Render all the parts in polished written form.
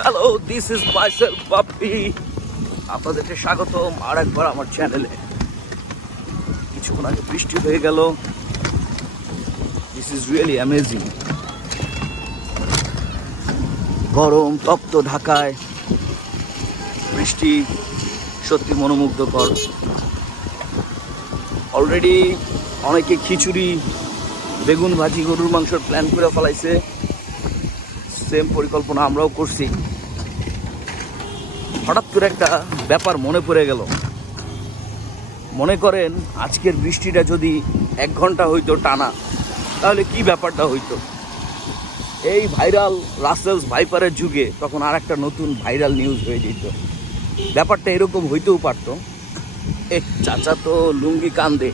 Hello, this is myself Bappi. আপনাদেরকে স্বাগতম আর একবার আমার চ্যানেলে। কিছুক্ষণ আগে বৃষ্টি হয়ে গেল। This is really amazing. গরম তপ্ত ঢাকায় বৃষ্টি সত্যি মনোমুগ্ধকর। অলরেডি অনেকে খিচুড়ি, বেগুন ভাজি, গরুর মাংসের প্ল্যান করে ফেলাইছে। সেম পরিকল্পনা আমরাও করছি। হঠাৎ করে একটা ব্যাপার মনে পড়ে গেল। মনে করেন আজকের বৃষ্টিটা যদি 1 ঘন্টা হইতো টানা, তাহলে কি ব্যাপারটা হইতো। এই ভাইরাল রাসেলস ভাইপারের যুগে তখন আর একটা নতুন ভাইরাল নিউজ হয়ে যেত। ব্যাপারটা এরকম হইতেও পারতো, চাচা তো লুঙ্গি কান্দে,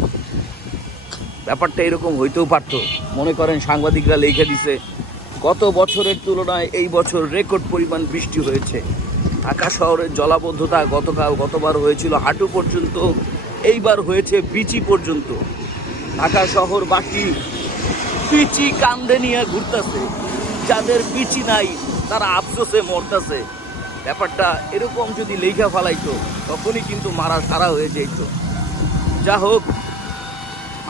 ব্যাপারটা এরকম হইতেও পারতো। মনে করেন সাংবাদিকরা লিখে দিছে গত বছরের তুলনায় এই বছর রেকর্ড পরিমাণ বৃষ্টি হয়েছে। ঢাকা শহরের জলাবদ্ধতা গতবার হয়েছিল হাঁটু পর্যন্ত, এইবার হয়েছে বিচি পর্যন্ত। ঢাকা শহর বাকি পিচি কান্দে নিয়ে ঘুরতেছে, যাদের পিচি নাই তারা আফসোসে মরতেছে। ব্যাপারটা এরকম যদি লেখা ফেলাইতো তখনই কিন্তু মারা সারা হয়ে যেত। যা হোক,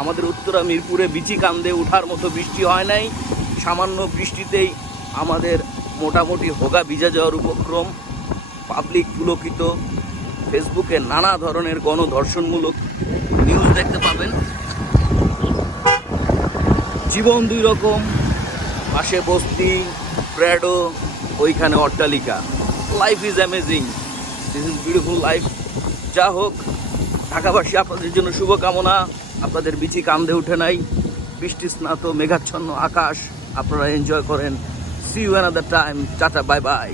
আমাদের উত্তরা মিরপুরে বিচি কান্দে ওঠার মতো বৃষ্টি হয় নাই। সামান্য বৃষ্টিতেই আমাদের মোটামুটি হোগা ভিজা যাওয়ার উপক্রম। পাবলিক পুলকিত। ফেসবুকে নানা ধরনের গণধর্ষণমূলক নিউজ দেখতে পাবেন। জীবন 2 রকম, পাশে বস্তি, প্র্যাডো, ওইখানে অট্টালিকা। Life is amazing, this is beautiful life. যা হোক, ঢাকাবাসী আপনাদের জন্য শুভকামনা। আপনাদের বিচি কান্দে উঠে নাই, বৃষ্টি স্নাত মেঘাচ্ছন্ন আকাশ, আপনারা এনজয় করেন। See you another time. Tata, bye by.